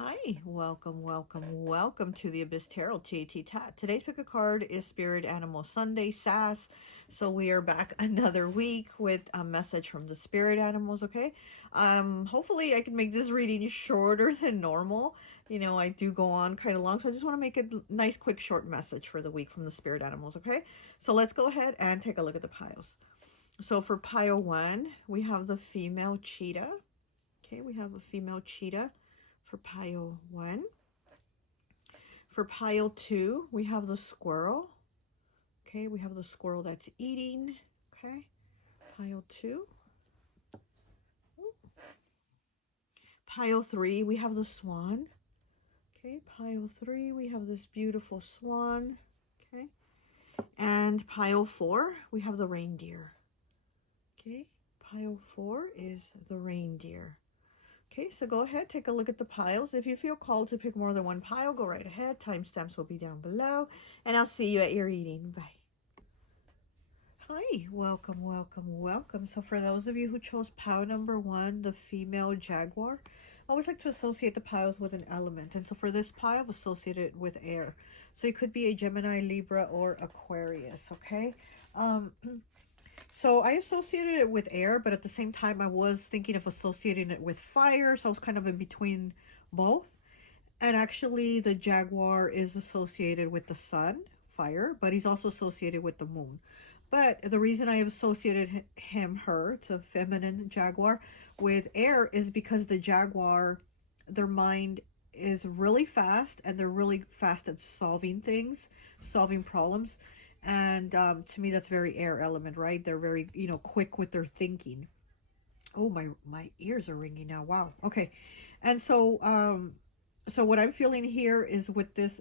Hi, welcome to the Abyss Tarot T.A.T. Today's pick a card is Spirit Animal Sunday S.A.S. So we are back another week with a message from the spirit animals, okay? Hopefully I can make this reading shorter than normal. You know, I do go on kind of long, so I just want to make a nice, quick, short message for the week from the spirit animals, okay? So let's go ahead and take a look at the piles. So for pile 1, we have the female cheetah. Okay, we have a female cheetah for pile 1. For pile 2, we have the squirrel. Okay, we have the squirrel that's eating. Okay, pile 2. Pile 3, we have the swan. Okay, pile 3, we have this beautiful swan. Okay, and pile 4, we have the reindeer. Okay, pile 4 is the reindeer. Okay, so go ahead, take a look at the piles. If you feel called to pick more than one pile, go right ahead. Timestamps will be down below. And I'll see you at your reading. Bye. Hi, welcome. So for those of you who chose pile number 1, the female jaguar, I always like to associate the piles with an element. And so for this pile, I've associated with air. So it could be a Gemini, Libra, or Aquarius, okay? So I associated it with air, but at the same time, I was thinking of associating it with fire. So I was kind of in between both. And actually, the jaguar is associated with the sun, fire, but he's also associated with the moon. But the reason I have associated her, it's a feminine jaguar, with air is because the jaguar, their mind is really fast, and they're really fast at solving things, solving problems. And to me, that's very air element, right? They're very, quick with their thinking. Oh, my ears are ringing now. Wow. Okay. And so, so what I'm feeling here is with this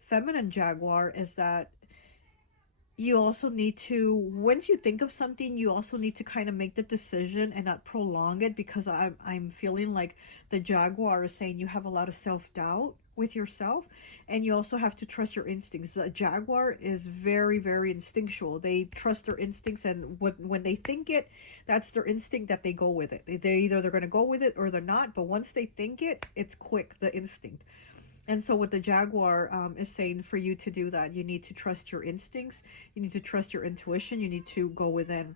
feminine jaguar is that you also need to, once you think of something, you also need to kind of make the decision and not prolong it, because I'm feeling like the jaguar is saying you have a lot of self-doubt with yourself, and you also have to trust your instincts. The jaguar is very, very instinctual. They trust their instincts, and when they think it, that's their instinct, that they go with it. They're going to go with it or they're not, but once they think it, it's quick, the instinct. And so what the jaguar is saying for you to do that, you need to trust your instincts. You need to trust your intuition. You need to go within.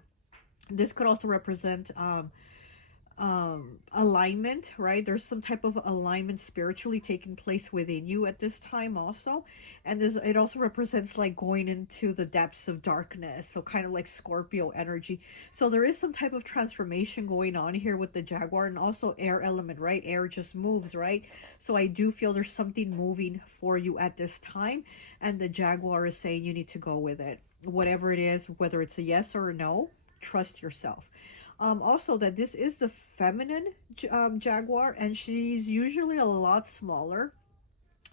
This could also represent alignment, right? There's some type of alignment spiritually taking place within you at this time also. And it also represents like going into the depths of darkness, so kind of like Scorpio energy. So there is some type of transformation going on here with the jaguar, and also air element, right? Air just moves, right? So I do feel there's something moving for you at this time, and the jaguar is saying you need to go with it, whatever it is, whether it's a yes or a no. Trust yourself. Also, that this is the feminine jaguar, and she's usually a lot smaller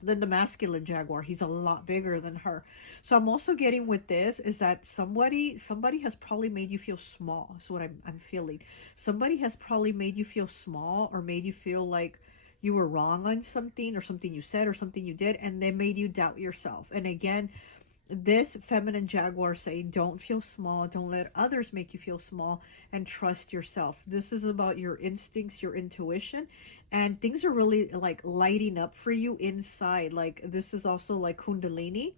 than the masculine jaguar. He's a lot bigger than her. So I'm also getting with this is that somebody has probably made you feel small. That's what I'm feeling. Somebody has probably made you feel small, or made you feel like you were wrong on something, or something you said, or something you did, and they made you doubt yourself. And again, this feminine jaguar saying, don't feel small, don't let others make you feel small, and trust yourself. This is about your instincts, your intuition, and things are really like lighting up for you inside. Like this is also like Kundalini.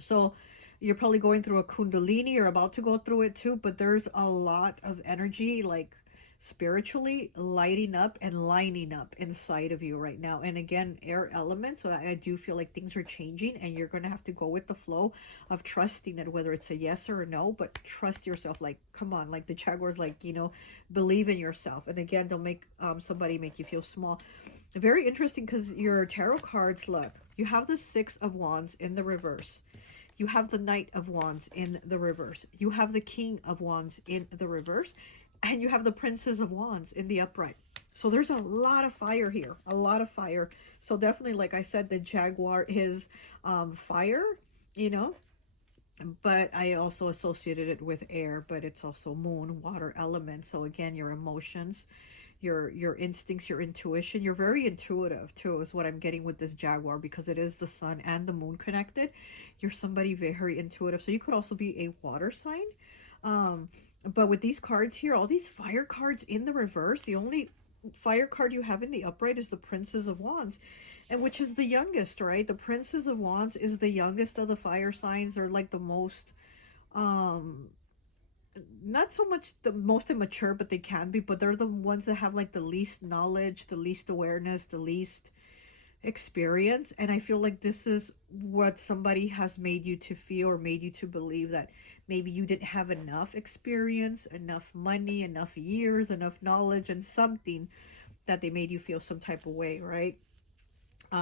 So you're probably going through a Kundalini, or about to go through it too, but there's a lot of energy like spiritually lighting up and lining up inside of you right now. And again, air element, so I do feel like things are changing, and you're gonna have to go with the flow of trusting it, whether it's a yes or a no. But trust yourself. Like, come on, like the jaguar's like, believe in yourself. And again, don't make somebody make you feel small. Very interesting, because your tarot cards, look, you have the 6 of Wands in the reverse, you have the Knight of Wands in the reverse, you have the King of Wands in the reverse, and you have the Princess of Wands in the upright. So there's a lot of fire here, a lot of fire. So definitely, like I said, the jaguar is fire, but I also associated it with air, but it's also moon, water element. So again, your emotions, your instincts, your intuition. You're very intuitive too, is what I'm getting with this jaguar, because it is the sun and the moon connected. You're somebody very intuitive. So you could also be a water sign. But with these cards here, all these fire cards in the reverse, the only fire card you have in the upright is the Princess of Wands, and which is the youngest, right? The Princess of Wands is the youngest of the fire signs. They're like the most, um, not so much the most immature, but they can be, but they're the ones that have like the least knowledge, the least awareness, the least experience. And I feel like this is what somebody has made you to feel, or made you to believe, that maybe you didn't have enough experience, enough money, enough years, enough knowledge, and something that they made you feel some type of way, right?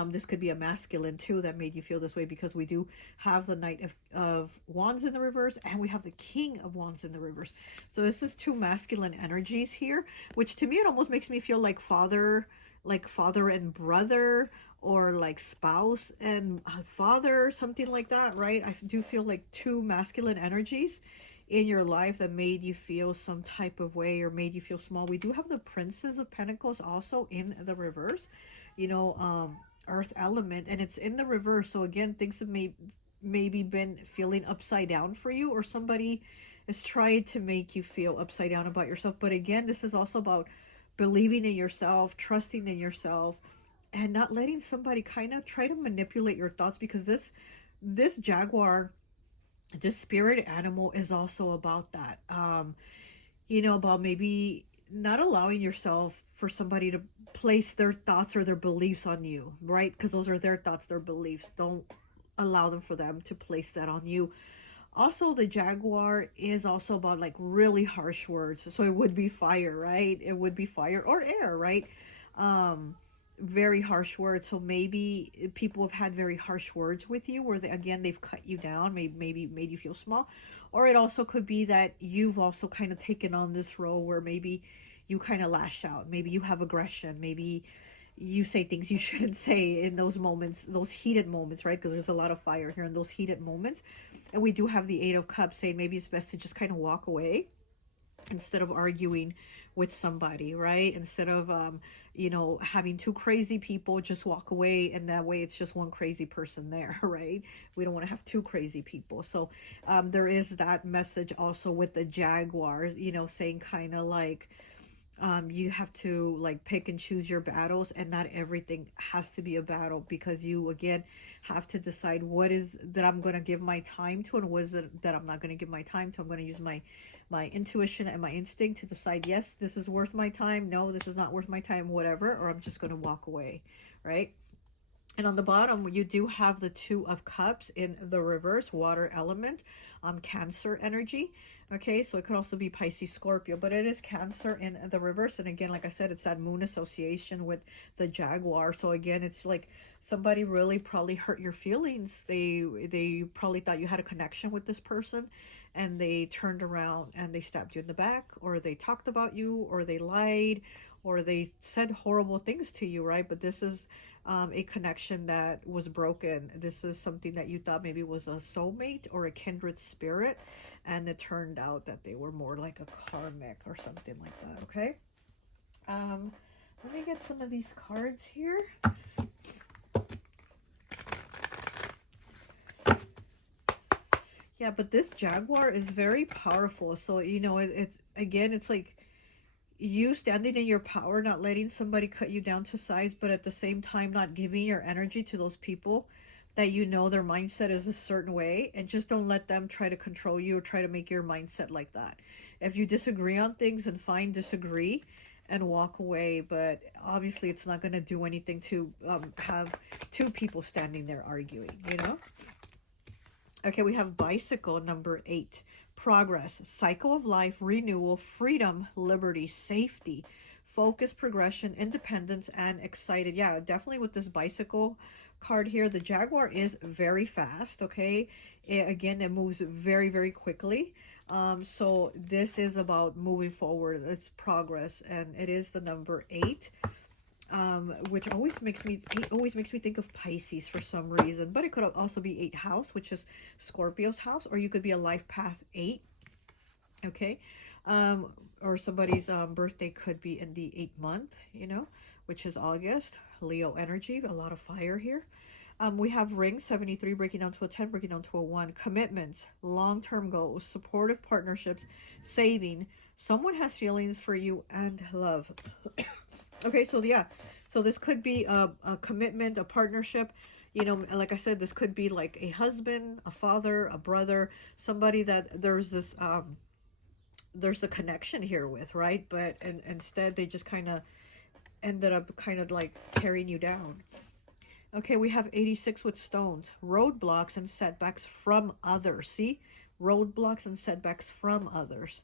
This could be a masculine too that made you feel this way, because we do have the Knight of Wands in the reverse, and we have the King of Wands in the reverse. So this is two masculine energies here, which to me it almost makes me feel like father and brother, or like spouse and father, something like that, right? I do feel like two masculine energies in your life that made you feel some type of way, or made you feel small. We do have the Princess of Pentacles also in the reverse, you know, earth element, and it's in the reverse. So again, things have maybe been feeling upside down for you, or somebody is trying to make you feel upside down about yourself. But again, this is also about believing in yourself, trusting in yourself, and not letting somebody kind of try to manipulate your thoughts, because this Jaguar, this spirit animal, is also about that. You know, about maybe not allowing yourself for somebody to place their thoughts or their beliefs on you, right? Because those are their thoughts, their beliefs. Don't allow them for them to place that on you. Also, the Jaguar is also about like really harsh words. So it would be fire, right? It would be fire or air, right? Very harsh words. So maybe people have had very harsh words with you, where again, they've cut you down, maybe made you feel small. Or it also could be that you've also kind of taken on this role where maybe you kind of lash out. Maybe you have aggression. Maybe you say things you shouldn't say in those moments, those heated moments, right? Because there's a lot of fire here in those heated moments. And we do have the Eight of Cups saying maybe it's best to just kind of walk away instead of arguing with somebody, right? Instead of, you know, having two crazy people, just walk away, and that way it's just one crazy person there, right? We don't want to have two crazy people. So there is that message also with the Jaguar, you know, saying kind of like, you have to like pick and choose your battles, and not everything has to be a battle, because you again have to decide what is that I'm going to give my time to, and what is it that I'm not going to give my time to. I'm going to use my intuition and my instinct to decide, yes, this is worth my time, no, this is not worth my time, whatever, or I'm just going to walk away, right? And on the bottom, you do have the Two of Cups in the reverse, water element, Cancer energy. Okay, so it could also be Pisces, Scorpio, but it is Cancer in the reverse. And again, like I said, it's that moon association with the Jaguar. So again, it's like somebody really probably hurt your feelings. They probably thought you had a connection with this person, and they turned around and they stabbed you in the back, or they talked about you, or they lied, or they said horrible things to you, right? But this is a connection that was broken. This is something that you thought maybe was a soulmate or a kindred spirit, and it turned out that they were more like a karmic or something like that. Okay, let me get some of these cards here. Yeah, but this Jaguar is very powerful. So you know, it's again, it's like you standing in your power, not letting somebody cut you down to size, but at the same time not giving your energy to those people that you know their mindset is a certain way, and just don't let them try to control you or try to make your mindset like that. If you disagree on things, then fine, disagree and walk away, but obviously it's not going to do anything to have two people standing there arguing, you know. Okay, we have bicycle number 8. Progress, cycle of life, renewal, freedom, liberty, safety, focus, progression, independence, and excited. Yeah, definitely with this bicycle card here, the Jaguar is very fast, okay? Again, it moves very, very quickly. So this is about moving forward. It's progress, and it is the number 8. Which always makes me think of Pisces for some reason, but it could also be 8th house, which is Scorpio's house, or you could be a life path 8. Okay, or somebody's birthday could be in the 8th month, you know, which is August. Leo energy, a lot of fire here. We have ring 73 breaking down to a 10, breaking down to a 1. Commitments, long-term goals, supportive partnerships, saving. Someone has feelings for you, and love. Okay, so yeah, so this could be a commitment, a partnership. You know, like I said, this could be like a husband, a father, a brother, somebody that there's a connection here with, right? But and instead they just kind of ended up kind of like tearing you down. Okay, we have 86 with stones, roadblocks and setbacks from others. See, roadblocks and setbacks from others.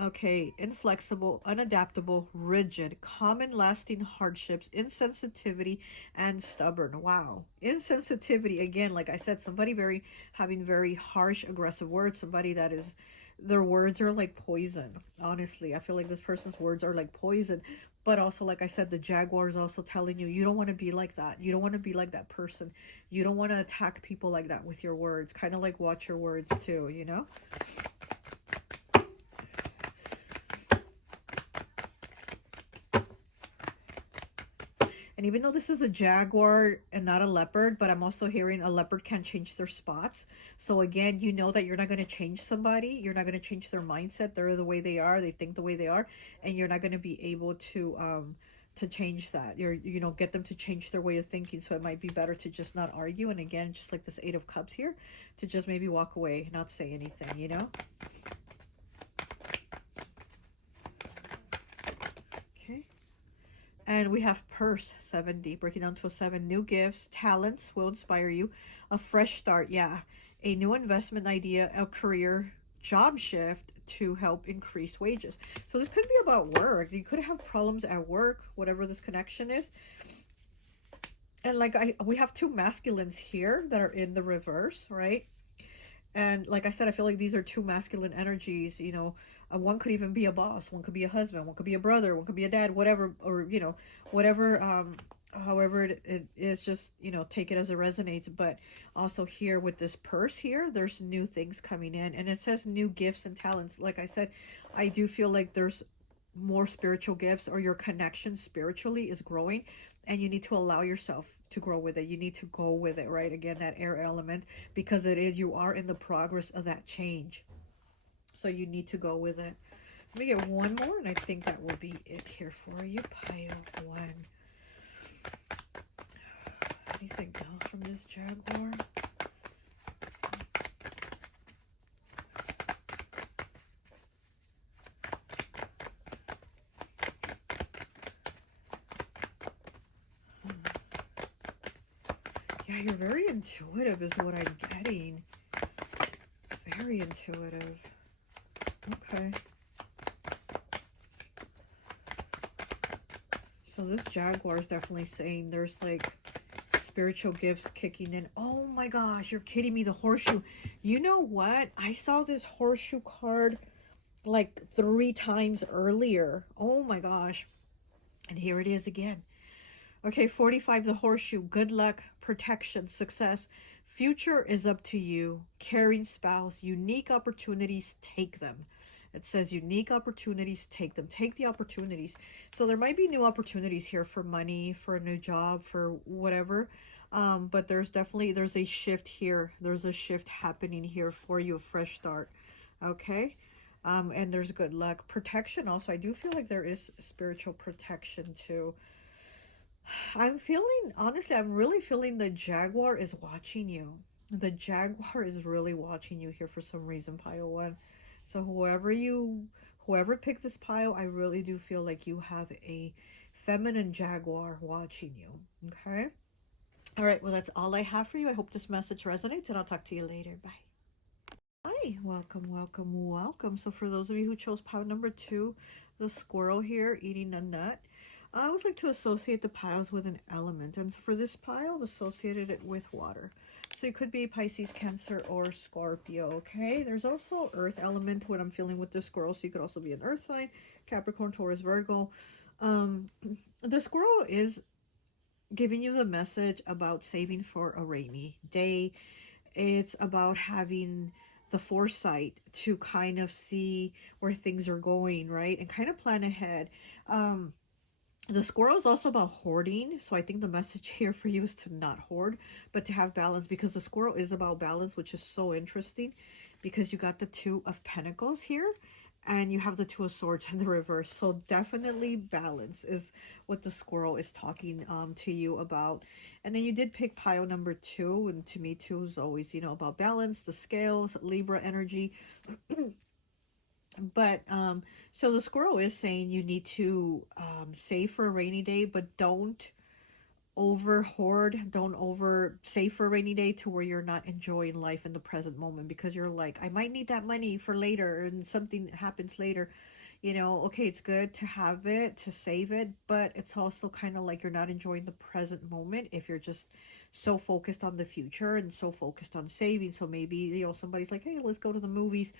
Okay, inflexible, unadaptable, rigid, common lasting hardships, insensitivity, and stubborn. Wow. Insensitivity, again, like I said, somebody having very harsh, aggressive words, somebody that is, their words are like poison. Honestly, I feel like this person's words are like poison. But also, like I said, the Jaguar is also telling you, you don't want to be like that. You don't want to be like that person. You don't want to attack people like that with your words. Kind of like watch your words too, you know? And even though this is a jaguar and not a leopard, but I'm also hearing a leopard can change their spots. So again, you know that you're not going to change somebody. You're not going to change their mindset. They're the way they are. They think the way they are. And you're not going to be able to change that. You know, get them to change their way of thinking. So it might be better to just not argue. And again, just like this 8 of Cups here, to just maybe walk away, not say anything, you know? Okay. And we have purse, 70, breaking down to a 7. New gifts, talents will inspire you. A fresh start, yeah. A new investment idea, a career, job shift to help increase wages. So this could be about work. You could have problems at work, whatever this connection is. And like we have 2 masculines here that are in the reverse, right? And like I said, I feel like these are 2 masculine energies, you know. One could even be a boss, one could be a husband, one could be a brother, one could be a dad, whatever, or, you know, whatever, however it is, just, you know, take it as it resonates. But also here with this purse here, there's new things coming in, and it says new gifts and talents. Like I said, I do feel like there's more spiritual gifts, or your connection spiritually is growing, and you need to allow yourself to grow with it. You need to go with it, right? Again, that air element, because you are in the progress of that change. So you need to go with it. Let me get one more, and I think that will be it here for you. Pile 1. Anything else from this Jaguar? Yeah, you're very intuitive is what I'm getting. Very intuitive. Okay. So this Jaguar is definitely saying there's like spiritual gifts kicking in. Oh my gosh, you're kidding me. The horseshoe. You know what? I saw this horseshoe card like 3 times earlier. Oh my gosh. And here it is again. Okay, 45, the horseshoe. Good luck, protection, success. Future is up to you. Caring spouse. Unique opportunities, take them. It says unique opportunities, take them. Take the opportunities. So there might be new opportunities here for money, for a new job, for whatever. But there's a shift here. There's a shift happening here for you, a fresh start. Okay? And there's good luck. Protection also. I do feel like there is spiritual protection too. I'm feeling, honestly, I'm really feeling the Jaguar is watching you. The Jaguar is really watching you here for some reason, pile 1. So whoever picked this pile, I really do feel like you have a feminine Jaguar watching you. Okay? All right, well, that's all I have for you. I hope this message resonates, and I'll talk to you later. Bye. Hi, welcome, welcome, welcome. So for those of you who chose pile number 2, the squirrel here eating a nut, I would like to associate the piles with an element. And for this pile, associated it with water. So it could be Pisces, Cancer, or Scorpio, okay? There's also earth element, what I'm feeling with the squirrel. So you could also be an earth sign, Capricorn, Taurus, Virgo. The squirrel is giving you the message about saving for a rainy day. It's about having the foresight to kind of see where things are going, right? And kind of plan ahead. The squirrel is also about hoarding. So I think the message here for you is to not hoard, but to have balance, because the squirrel is about balance, which is so interesting because you got the 2 of Pentacles here. and you have the Two of Swords in the reverse. So definitely balance is what the squirrel is talking to you about. And then you did pick pile number 2, and to me 2 is always, you know, about balance, the scales, Libra energy. But so the squirrel is saying you need to save for a rainy day, but don't over hoard, don't over save for a rainy day to where you're not enjoying life in the present moment, because you're like, I might need that money for later and something happens later. You know, okay, it's good to have it, to save it, but it's also kind of like you're not enjoying the present moment if you're just so focused on the future and so focused on saving. So maybe, you know, somebody's like, hey, let's go to the movies.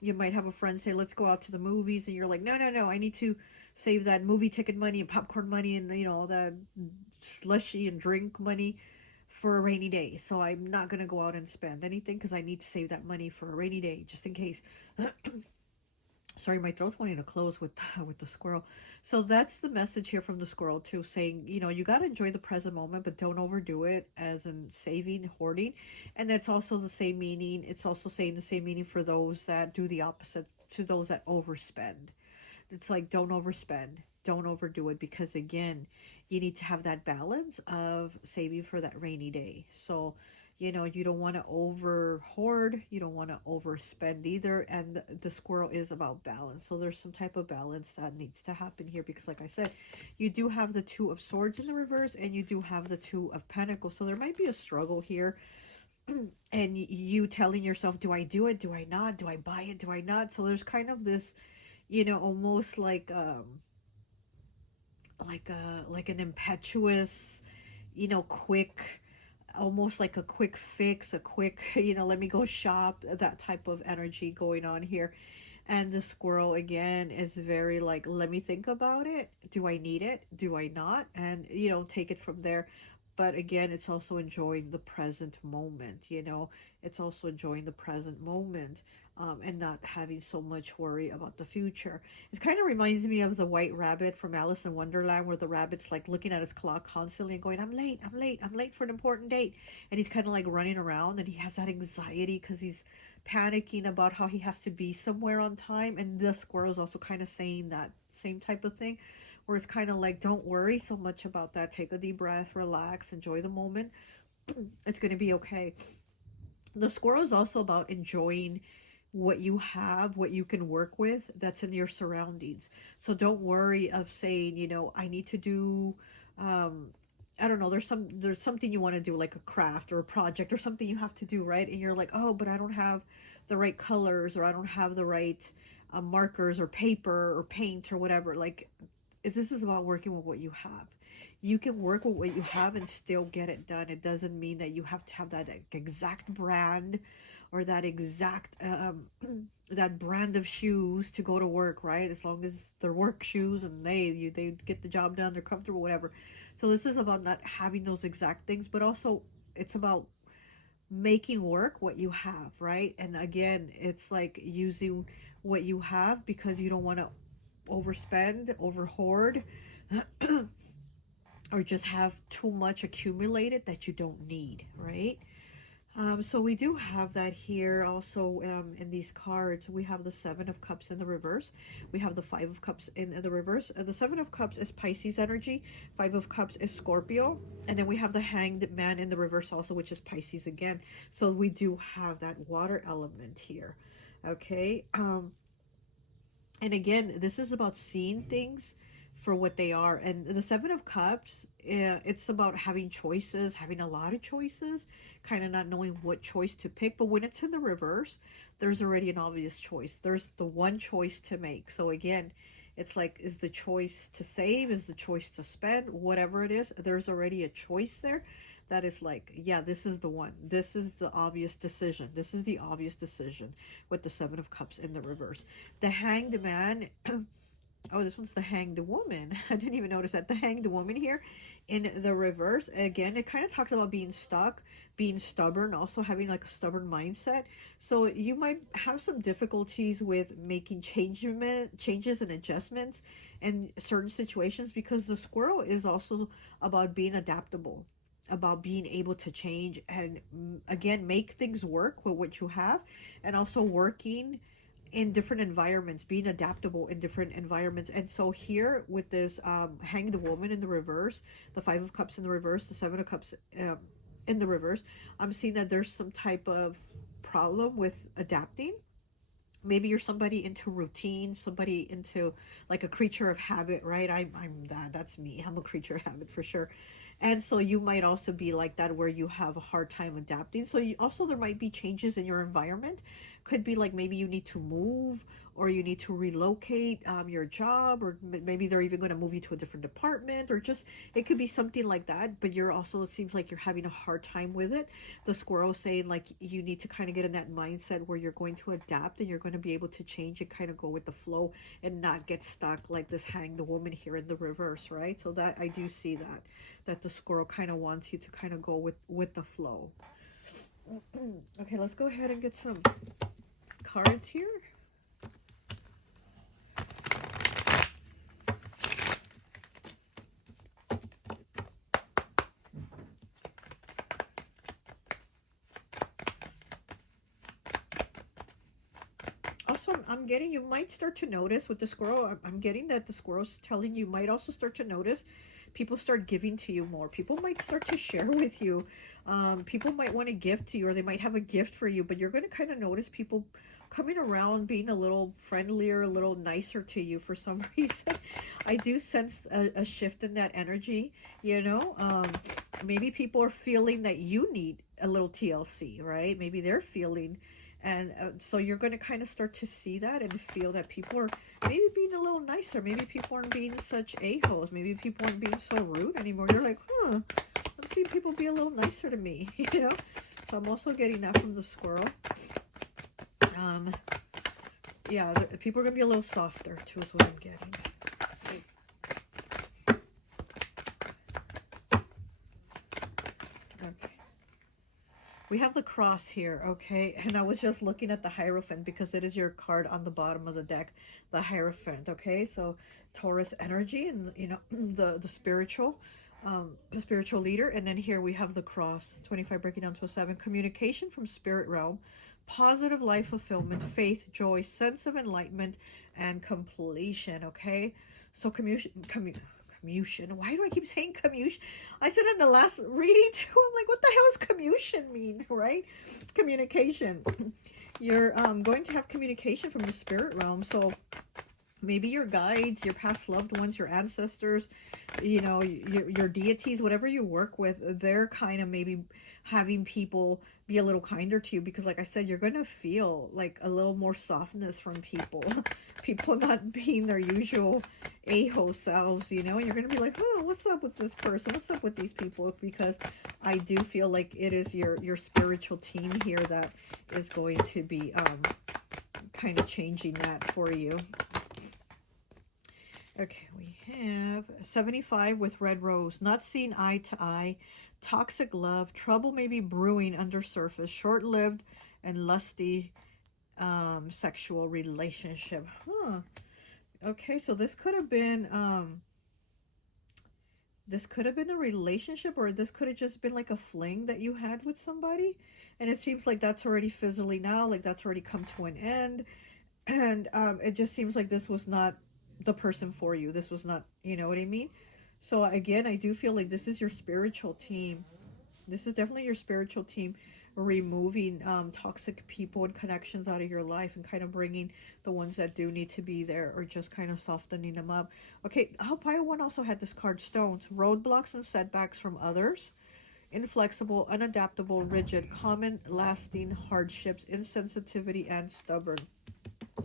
You might have a friend say, let's go out to the movies, and you're like, no, no, no, I need to save that movie ticket money and popcorn money and, you know, all that slushy and drink money for a rainy day. So I'm not going to go out and spend anything because I need to save that money for a rainy day, just in case. Sorry, my throat's wanting to close with the squirrel. So that's the message here from the squirrel too, saying, you know, you got to enjoy the present moment, but don't overdo it, as in saving, hoarding. And that's also the same meaning. It's also saying the same meaning for those that do the opposite, to those that overspend. It's like, don't overspend, don't overdo it, because again, you need to have that balance of saving for that rainy day. So, you know, you don't want to over hoard, you don't want to overspend either. And the squirrel is about balance. So there's some type of balance that needs to happen here, because like I said, you do have the Two of Swords in the reverse and you do have the Two of Pentacles. So there might be a struggle here. And you telling yourself, do I do it? Do I not? Do I buy it? Do I not? So there's kind of this, you know, almost like an impetuous, you know, quick, almost like a quick fix, a quick, you know, let me go shop, that type of energy going on here. And the squirrel again is very like, let me think about it. Do I need it? Do I not? And, you know, take it from there. But again, it's also enjoying the present moment, you know, it's also enjoying the present moment, and not having so much worry about the future. It kind of reminds me of the White Rabbit from Alice in Wonderland, where the rabbit's like looking at his clock constantly and going, I'm late, I'm late, I'm late for an important date. And he's kind of like running around, and he has that anxiety because he's panicking about how he has to be somewhere on time. And the squirrel is also kind of saying that same type of thing, where it's kind of like, don't worry so much about that. Take a deep breath, relax, enjoy the moment. It's going to be okay. The squirrel is also about enjoying what you have, what you can work with, that's in your surroundings. So don't worry of saying, you know, I need to do, I don't know, there's something you want to do, like a craft or a project or something you have to do, right? And you're like, oh, but I don't have the right colors, or I don't have the right markers or paper or paint or whatever. Like, this is about working with what you have. You can work with what you have and still get it done. It doesn't mean that you have to have that exact brand or that exact that brand of shoes to go to work, right? As long as they're work shoes and they get the job done, they're comfortable, whatever. So this is about not having those exact things, but also it's about making work what you have, right? And again, it's like using what you have, because you don't want to overspend, over hoard, or just have too much accumulated that you don't need, right? So we do have that here also in these cards. We have the Seven of Cups in the reverse. We have the Five of Cups in the reverse. The Seven of Cups is Pisces energy. Five of Cups is Scorpio. And then we have the Hanged Man in the reverse also, which is Pisces again. So we do have that water element here. Okay. And again, this is about seeing things for what they are. And the Seven of Cups, it's about having choices, having a lot of choices, kind of not knowing what choice to pick. But when it's in the reverse, there's already an obvious choice. There's the one choice to make. So again, it's like, is the choice to save? Is the choice to spend? Whatever it is, there's already a choice there. That is like, yeah, this is the one. This is the obvious decision. This is the obvious decision with the Seven of Cups in the reverse. The Hanged Man, oh, this one's the Hanged Woman. I didn't even notice that. The Hanged Woman here in the reverse. Again, it kind of talks about being stuck, being stubborn, also having like a stubborn mindset. So you might have some difficulties with making changes and adjustments in certain situations, because the squirrel is also about being adaptable, about being able to change and again make things work with what you have, and also working in different environments, being adaptable in different environments. And so here with this Hanged Woman in the reverse, the Five of Cups in the reverse, the Seven of Cups in the reverse, I'm seeing that there's some type of problem with adapting. Maybe you're somebody into routine, somebody into like a creature of habit, right? I'm that. That's me. I'm a creature of habit for sure. And so you might also be like that, where you have a hard time adapting. So you also, there might be changes in your environment. Could be like maybe you need to move, or you need to relocate your job, or maybe they're even going to move you to a different department, or just, it could be something like that. But you're also, it seems like you're having a hard time with it. The squirrel saying like you need to kind of get in that mindset where you're going to adapt, and you're going to be able to change and kind of go with the flow and not get stuck like this Hanged Woman here in the reverse, right? So that I do see that the squirrel kind of wants you to kind of go with the flow. Okay, let's go ahead and get some cards here. Also, I'm getting, you might start to notice with the squirrel, I'm getting that the squirrel's telling you might also start to notice people start giving to you more. People might start to share with you. People might want to gift to you, or they might have a gift for you, but you're going to kind of notice people coming around, being a little friendlier, a little nicer to you for some reason. I do sense a shift in that energy, you know. Maybe people are feeling that you need a little TLC, right? Maybe they're feeling, and so you're going to kind of start to see that and feel that people are maybe being a little nicer. Maybe people aren't being such a-holes. Maybe people aren't being so rude anymore. You're like, I'm seeing people be a little nicer to me, you know. So I'm also getting that from the squirrel. Yeah, people are going to be a little softer too, is what I'm getting. Okay. We have the cross here, okay? And I was just looking at the Hierophant because it is your card on the bottom of the deck, the Hierophant, okay? So Taurus energy and, you know, the spiritual leader. And then here we have the cross, 25 breaking down to a 7. Communication from spirit realm, positive life fulfillment, faith, joy, sense of enlightenment, and completion, okay? So communication. Why do I keep saying communication? I said in the last reading too, I'm like, what the hell does communication mean, right? Communication. You're going to have communication from the spirit realm. So maybe your guides, your past loved ones, your ancestors, you know, your deities, whatever you work with, they're kind of maybe having people be a little kinder to you, because like I said, you're going to feel like a little more softness from people. People not being their usual a-hole selves, you know, and you're going to be like, oh, what's up with this person? What's up with these people? Because I do feel like it is your spiritual team here that is going to be kind of changing that for you. Okay, we have 75 with red rose. Not seeing eye to eye. Toxic love. Trouble may be brewing under surface. Short-lived and lusty sexual relationship. Okay, so this could have been a relationship, or this could have just been like a fling that you had with somebody, and it seems like that's already fizzling out, like that's already come to an end. And it just seems like this was not the person for you. This was not, you know what I mean? So again, I do feel like this is your spiritual team. This is definitely your spiritual team removing toxic people and connections out of your life, and kind of bringing the ones that do need to be there, or just kind of softening them up. Okay, Pile 1 also had this card, stones. Roadblocks and setbacks from others. Inflexible, unadaptable, rigid, common, lasting hardships, insensitivity, and stubborn.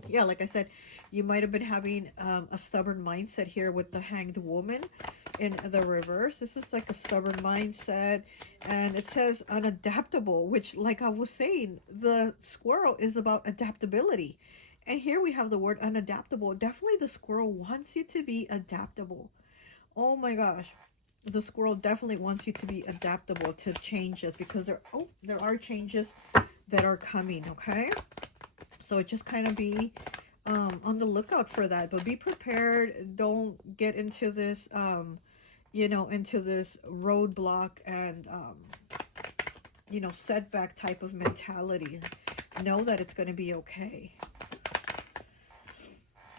Yeah, like I said, you might have been having a stubborn mindset here with the Hanged Woman in the reverse. This is like a stubborn mindset, and it says unadaptable, which, like I was saying, the squirrel is about adaptability. And here we have the word unadaptable. Definitely the squirrel wants you to be adaptable. Oh my gosh. The squirrel definitely wants you to be adaptable to changes, because there are changes that are coming, okay? So just kind of be on the lookout for that, but be prepared. Don't get into this, you know, into this roadblock and, you know, setback type of mentality. Know that it's going to be okay.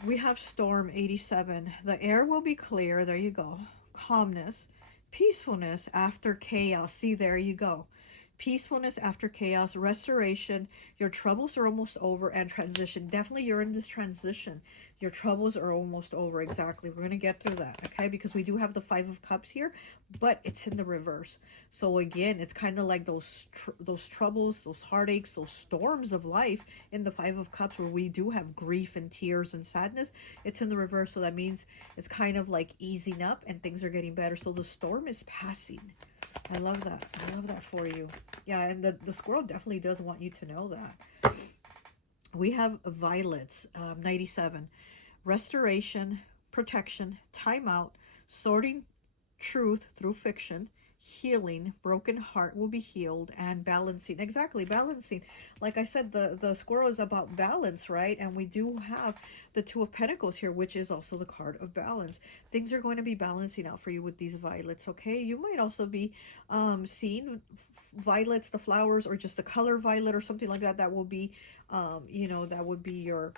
We have storm 87. The air will be clear. There you go. Calmness, peacefulness after chaos. See, there you go. Peacefulness after chaos, restoration. Your troubles are almost over, and transition. Definitely you're in this transition. Your troubles are almost over. Exactly. We're going to get through that, okay? Because we do have the Five of Cups here, but it's in the reverse. So again, it's kind of like those troubles, those heartaches, those storms of life in the Five of Cups where we do have grief and tears and sadness. It's in the reverse. So that means it's kind of like easing up and things are getting better. So the storm is passing. I love that. I love that for you. Yeah, and the squirrel definitely does want you to know that. We have violets, 97. Restoration, protection, timeout, sorting truth through fiction, healing, broken heart will be healed, and balancing. Exactly, balancing. Like I said, the squirrel is about balance, right? And we do have the Two of Pentacles here, which is also the card of balance. Things are going to be balancing out for you with these violets, okay? You might also be seeing violets, the flowers, or just the color violet or something like that. That will be, you know, that would be your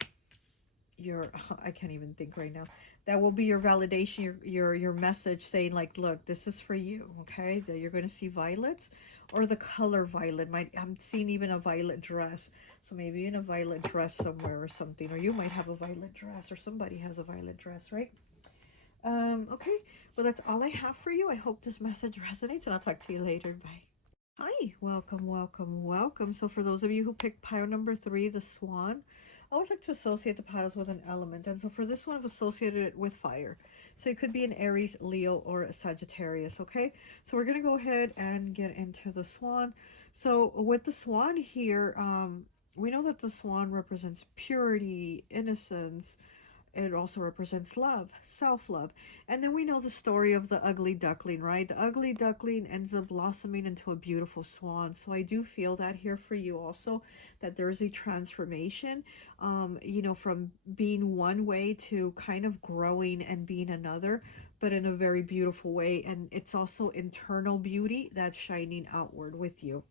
I can't even think right now. That will be your validation, your message saying like, look, this is for you, okay? That you're going to see violets or the color violet. I'm seeing even a violet dress. So maybe in a violet dress somewhere or something, or you might have a violet dress, or somebody has a violet dress, right? Okay, well, that's all I have for you. I hope this message resonates, and I'll talk to you later. Bye. Hi, welcome, welcome, welcome. So for those of you who picked pile number 3, the swan, I always like to associate the piles with an element. And so for this one, I've associated it with fire. So it could be an Aries, Leo, or a Sagittarius, okay? So we're going to go ahead and get into the swan. So with the swan here, we know that the swan represents purity, innocence. It also represents love, self-love. And then we know the story of the ugly duckling, right? The ugly duckling ends up blossoming into a beautiful swan. So I do feel that here for you also, that there's a transformation, you know, from being one way to kind of growing and being another, but in a very beautiful way. And it's also internal beauty that's shining outward with you.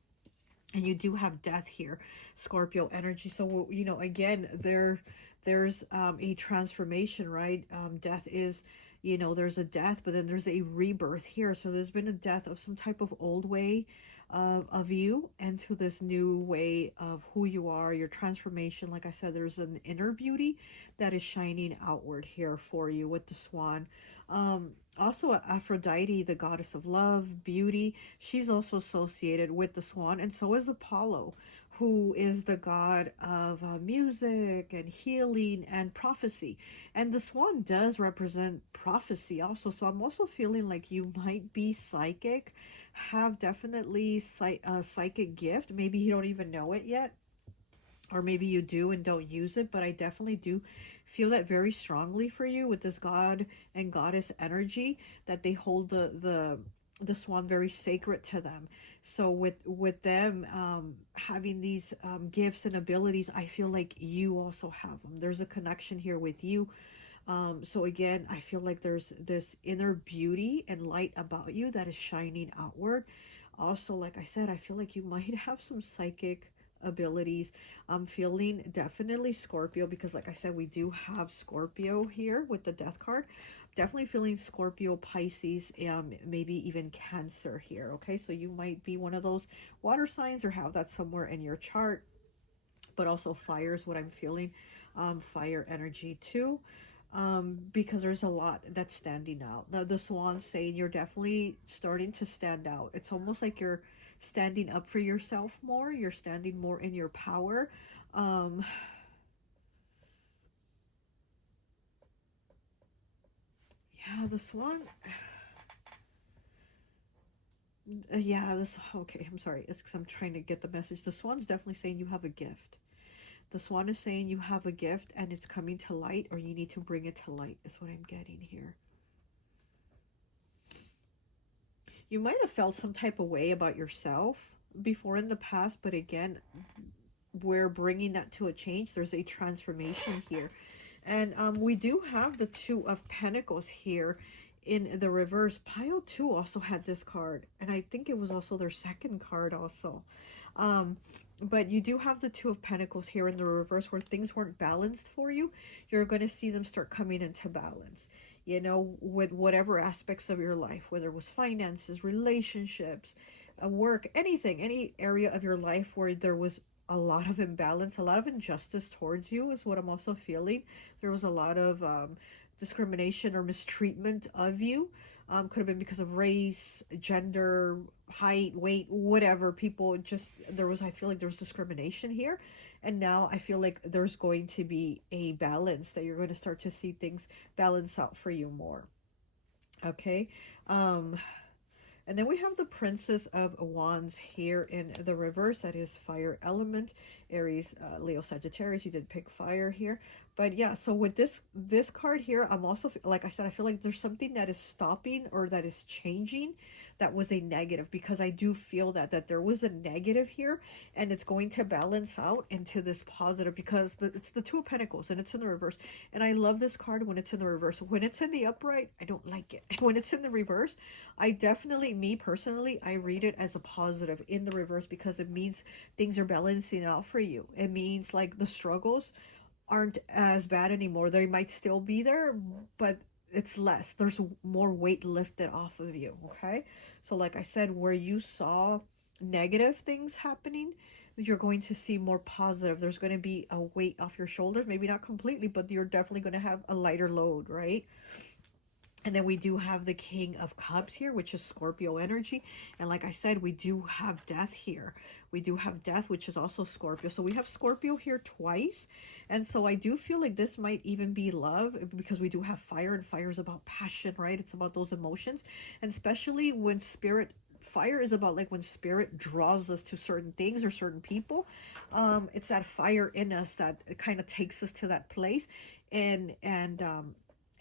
And you do have death here, Scorpio energy. So, you know, again, there's a transformation, right? Death is, you know, there's a death, but then there's a rebirth here. So there's been a death of some type of old way of you into this new way of who you are, your transformation. Like I said, there's an inner beauty that is shining outward here for you with the swan. Also Aphrodite, the goddess of love, beauty, she's also associated with the swan, and so is Apollo, who is the god of music and healing and prophecy. And the swan does represent prophecy also. So I'm also feeling like you might be psychic, have definitely a psychic gift. Maybe you don't even know it yet, or maybe you do and don't use it, but I definitely do feel that very strongly for you with this god and goddess energy, that they hold the swan very sacred to them. So with them having these gifts and abilities, I feel like you also have them. There's a connection here with you. So again, I feel like there's this inner beauty and light about you that is shining outward. Also, like I said, I feel like you might have some psychic abilities. I'm feeling definitely Scorpio, because like I said, we do have Scorpio here with the death card. Definitely feeling Scorpio, Pisces, maybe even Cancer here. Okay, so you might be one of those water signs or have that somewhere in your chart. But also fire is what I'm feeling. Fire energy too. Because there's a lot that's standing out. Now the swan's saying you're definitely starting to stand out. It's almost like you're standing up for yourself more. You're standing more in your power. Yeah, the swan. Yeah, this. Okay, I'm sorry. It's because I'm trying to get the message. The swan's definitely saying you have a gift. The swan is saying you have a gift and it's coming to light, or you need to bring it to light, is what I'm getting here. You might have felt some type of way about yourself before in the past, but again, we're bringing that to a change. There's a transformation here. And we do have the Two of Pentacles here in the reverse. Pile 2 also had this card, and I think it was also their second card also. But you do have the Two of Pentacles here in the reverse, where things weren't balanced for you. You're going to see them start coming into balance, you know, with whatever aspects of your life, whether it was finances, relationships, work, anything, any area of your life where there was a lot of imbalance, a lot of injustice towards you is what I'm also feeling. There was a lot of discrimination or mistreatment of you. Could have been because of race, gender, height, weight, whatever. People just, I feel like there was discrimination here. And now I feel like there's going to be a balance, that you're going to start to see things balance out for you more. Okay. And then we have the Princess of Wands here in the reverse. That is fire element, Aries, Leo, Sagittarius. You did pick fire here. But yeah, so with this card here, I'm also, like I said, I feel like there's something that is stopping or that is changing that was a negative, because I do feel that there was a negative here, and it's going to balance out into this positive, because it's the Two of Pentacles and it's in the reverse. And I love this card when it's in the reverse. When it's in the upright, I don't like it. When it's in the reverse, I definitely, me personally, I read it as a positive in the reverse, because it means things are balancing out for you. It means like the struggles aren't as bad anymore. They might still be there, but it's less. There's more weight lifted off of you. Okay, so like I said, where you saw negative things happening, you're going to see more positive. There's going to be a weight off your shoulders, maybe not completely, but you're definitely going to have a lighter load, right? And then we do have the King of Cups here, which is Scorpio energy. And like I said, we do have death here. We do have death, which is also Scorpio. So we have Scorpio here twice. And so I do feel like this might even be love, because we do have fire, and fire is about passion, right? It's about those emotions. And especially when fire is about like when spirit draws us to certain things or certain people. It's that fire in us that kind of takes us to that place. And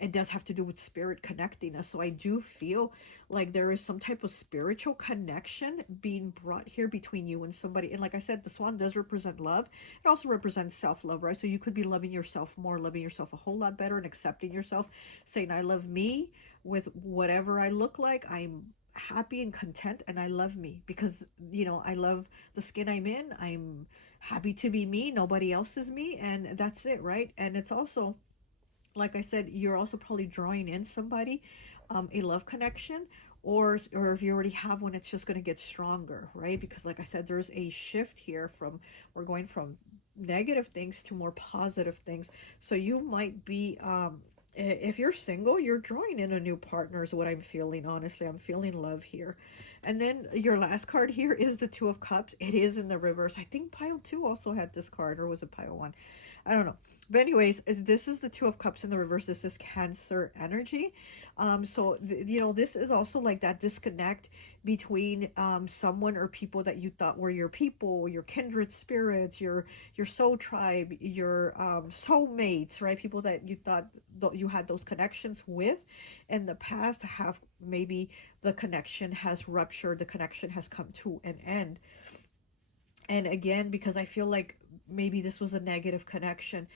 it does have to do with spirit connecting us. So I do feel like there is some type of spiritual connection being brought here between you and somebody. And like I said, the swan does represent love. It also represents self-love, right? So you could be loving yourself more, loving yourself a whole lot better, and accepting yourself, saying, I love me with whatever I look like. I'm happy and content, and I love me because, you know, I love the skin I'm in. I'm happy to be me. Nobody else is me. And that's it, right? And it's also, like I said, you're also probably drawing in somebody, a love connection, or if you already have one, it's just going to get stronger, right? Because like I said, there's a shift here we're going from negative things to more positive things. So you might be, if you're single, you're drawing in a new partner is what I'm feeling. Honestly, I'm feeling love here. And then your last card here is the Two of Cups. It is in the reverse. I think pile 2 also had this card, or was it pile 1? I don't know. But anyways, this is the Two of Cups in the reverse. This is Cancer energy. So, you know, this is also like that disconnect between someone or people that you thought were your people, your kindred spirits, your soul tribe, your soulmates, right? People that you thought you had those connections with in the past, have maybe the connection has ruptured, the connection has come to an end. And again, because I feel like maybe this was a negative connection,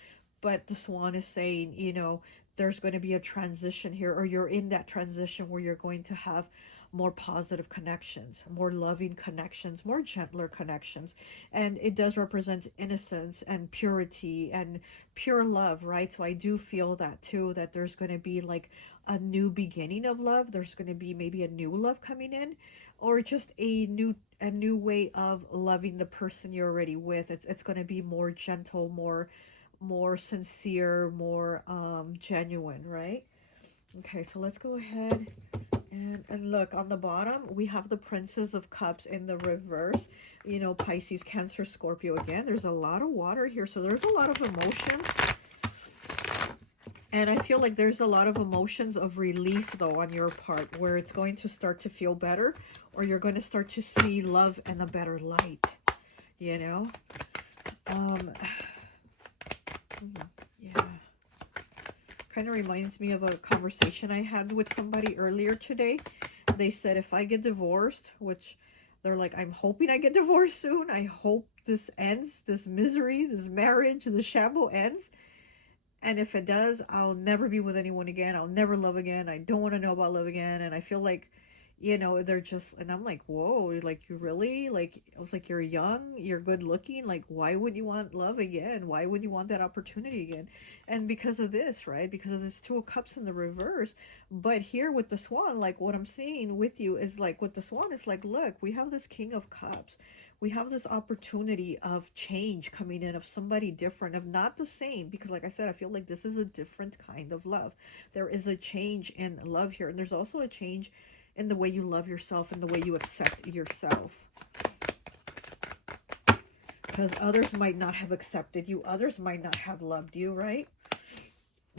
but the swan is saying, you know, there's going to be a transition here, or you're in that transition where you're going to have more positive connections, more loving connections, more gentler connections. And it does represent innocence and purity and pure love, right? So I do feel that too, that there's going to be like a new beginning of love. There's going to be maybe a new love coming in, or just a new way of loving the person you're already with. It's going to be more gentle, more sincere, more genuine, right? Okay, so let's go ahead and look on the bottom. We have the Princess of Cups in the reverse. You know, Pisces, Cancer, Scorpio. Again, there's a lot of water here, so there's a lot of emotions. And I feel like there's a lot of emotions of relief, though, on your part, where it's going to start to feel better, or you're going to start to see love in a better light, you know? Yeah. Kind of reminds me of a conversation I had with somebody earlier today. They said, if I get divorced, which they're like, I'm hoping I get divorced soon. I hope this ends, this misery, this marriage, this shamble ends. And if it does, I'll never be with anyone again. I'll never love again. I don't want to know about love again. And I feel like, you know, they're just, and I'm like, whoa, like, you really, like, I was like, you're young, you're good looking, like, why would you want love again? Why would you want that opportunity again? And because of this, right? Because of this Two of Cups in the reverse. But here with the Swan, like, what I'm seeing with you is like, with the Swan, is like, look, we have this King of Cups. We have this opportunity of change coming in, of somebody different, of not the same, because like I said, I feel like this is a different kind of love. There is a change in love here, and there's also a change in the way you love yourself and the way you accept yourself. Because others might not have accepted you. Others might not have loved you, right?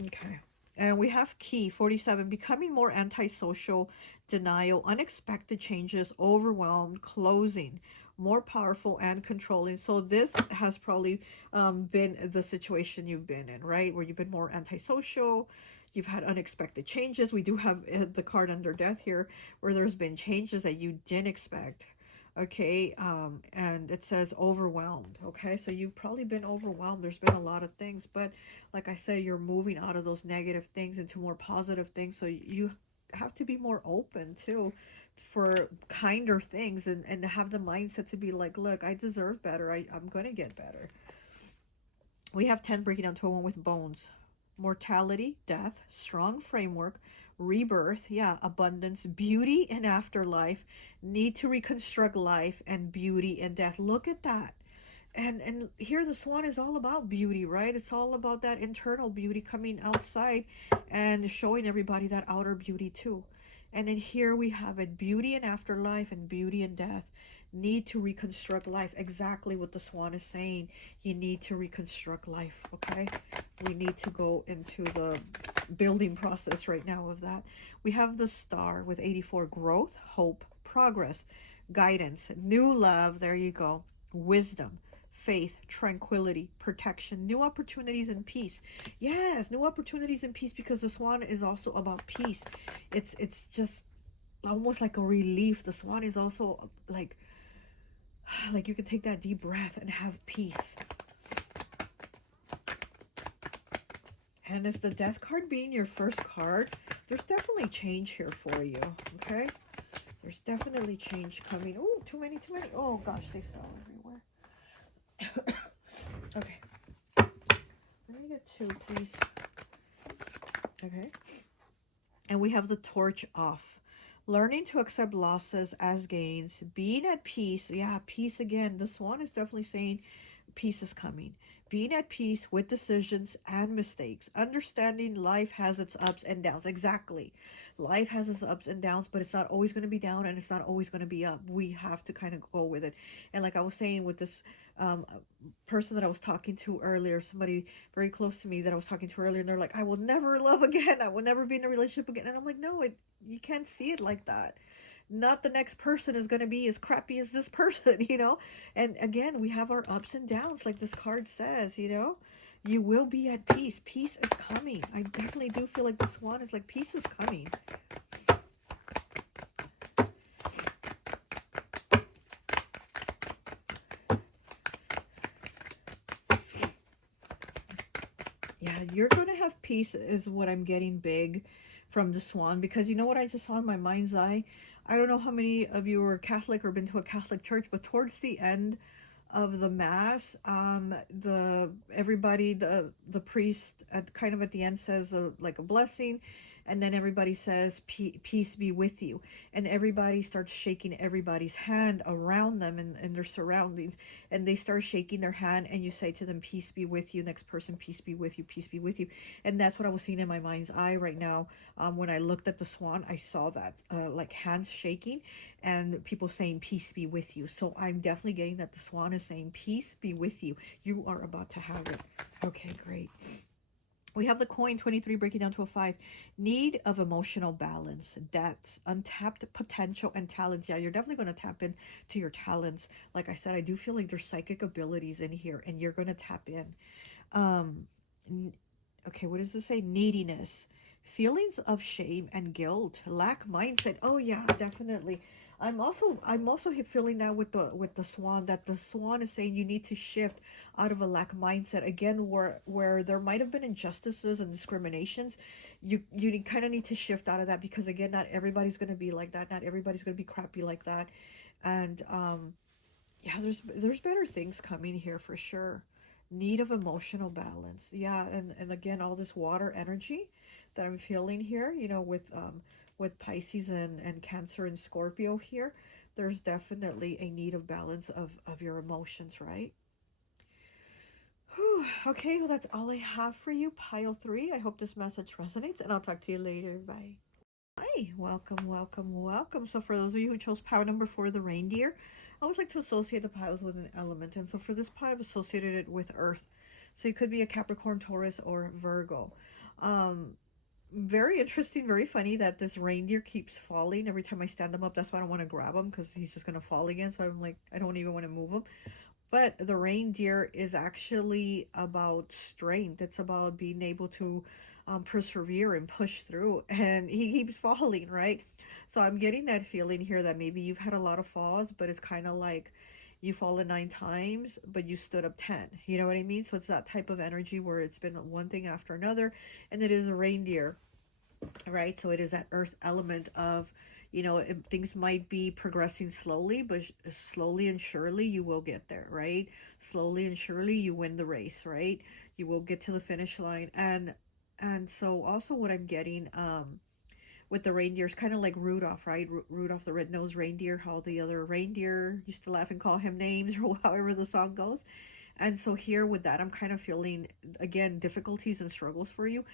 Okay. And we have key 47, becoming more antisocial, denial, unexpected changes, overwhelmed, closing, more powerful and controlling. So this has probably been the situation you've been in, right? Where you've been more antisocial. You've had unexpected changes. We do have the card under death here, where there's been changes that you didn't expect. Okay, and it says overwhelmed. Okay, so you've probably been overwhelmed. There's been a lot of things, but like I said, you're moving out of those negative things into more positive things. So you have to be more open too for kinder things, and have the mindset to be like, look, I deserve better. I'm going to get better. We have 10 breaking down to a 1 with bones. Mortality, death, strong framework, rebirth, yeah, abundance, beauty and afterlife, need to reconstruct life, and beauty and death. Look at that. And here the Swan is all about beauty, right? It's all about that internal beauty coming outside and showing everybody that outer beauty too. And then here we have it, beauty and afterlife and beauty and death. Need to reconstruct life. Exactly what the Swan is saying. You need to reconstruct life, okay? We need to go into the building process right now of that. We have the Star with 84, growth, hope, progress, guidance, new love, there you go, wisdom, faith, tranquility, protection, new opportunities and peace. Yes, new opportunities and peace, because the Swan is also about peace. It's just almost like a relief. The Swan is also like you can take that deep breath and have peace. And as the Death card being your first card, there's definitely change here for you, okay? There's definitely change coming. Oh, too many. Oh, gosh, they fell everywhere. Okay. Let me get 2, please. Okay. And we have the Torch off. Learning to accept losses as gains. Being at peace. Yeah, peace again. The Swan is definitely saying peace is coming. Being at peace with decisions and mistakes. Understanding life has its ups and downs. Exactly. Life has its ups and downs, but it's not always going to be down, and it's not always going to be up. We have to kind of go with it. And like I was saying with this person that I was talking to earlier, somebody very close to me that I was talking to earlier, and they're like, I will never love again. I will never be in a relationship again. And I'm like, no, you can't see it like that. Not the next person is going to be as crappy as this person, you know? And again, we have our ups and downs, like this card says, you know? You will be at peace. Peace is coming. I definitely do feel like the Swan is like, peace is coming. Yeah, you're going to have peace is what I'm getting big from the Swan, because you know what I just saw in my mind's eye? I don't know how many of you are Catholic or been to a Catholic church, but towards the end of the Mass, the priest kind of at the end says like a blessing, and then everybody says peace be with you, and everybody starts shaking everybody's hand around them and their surroundings, and they start shaking their hand, and you say to them, peace be with you. Next person, peace be with you, peace be with you. And that's what I was seeing in my mind's eye right now. When I looked at the Swan, I saw that like hands shaking and people saying peace be with you. So I'm definitely getting that the Swan is saying peace be with you. You are about to have it. Okay, great. We have the coin 23 breaking down to a 5. Need of emotional balance, depths, untapped potential, and talents. Yeah, you're definitely going to tap into your talents. Like I said, I do feel like there's psychic abilities in here, and you're going to tap in. Okay, what does this say? Neediness, feelings of shame and guilt, lack mindset. Oh yeah, definitely. I'm also feeling that with the swan, that the swan is saying you need to shift out of a lack mindset again, where there might have been injustices and discriminations. You kind of need to shift out of that, because again, not everybody's going to be like that. Not everybody's going to be crappy like that. And yeah, there's better things coming here for sure. Need of emotional balance. Yeah, and again, all this water energy that I'm feeling here, with Pisces and Cancer and Scorpio here, there's definitely a need of balance of your emotions, right? Whew. Okay, well, that's all I have for you, pile 3. I hope this message resonates, and I'll talk to you later. Bye. Hi, welcome, welcome, welcome. So for those of you who chose pile number 4, the reindeer, I always like to associate the piles with an element. And so for this pile, I've associated it with earth. So you could be a Capricorn, Taurus, or Virgo. Very interesting, very funny that this reindeer keeps falling every time I stand him up. That's why I don't want to grab him, because he's just going to fall again. So I'm like, I don't even want to move him. But the reindeer is actually about strength. It's about being able to persevere and push through. And he keeps falling, right? So I'm getting that feeling here that maybe you've had a lot of falls, but it's kind of like you fallen 9 times, but you stood up 10. You know what I mean? So it's that type of energy where it's been one thing after another. And it is a reindeer, right? So it is that earth element of, things might be progressing slowly, but slowly and surely you will get there, right? Slowly and surely you win the race, right? You will get to the finish line. And so also what I'm getting with the reindeers, kind of like Rudolph, right? Rudolph the red-nosed reindeer, how the other reindeer used to laugh and call him names, or however the song goes. And so here with that, I'm kind of feeling, again, difficulties and struggles for you.